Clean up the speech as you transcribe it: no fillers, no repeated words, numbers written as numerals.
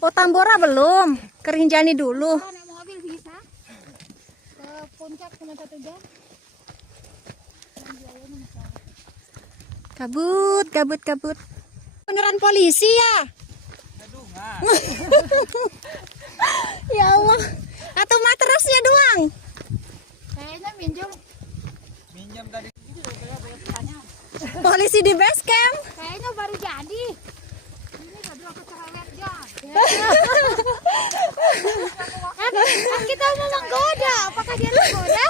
Oh, Tambora belum. Ke Rinjani dulu. Kalau naik mobil bisa ke puncak cuma 1 jam. Dan biayanya masalah. Kabut, kabut, kabut. Beneran polisi ya? Ya Allah. Atau materasnya doang? Kayaknya minjem. Minjam tadi. Polisi di base camp. Kayaknya baru jadi. Ini baru aku cerewet ya. Kan kita mau menggoda. Apakah dia menggoda?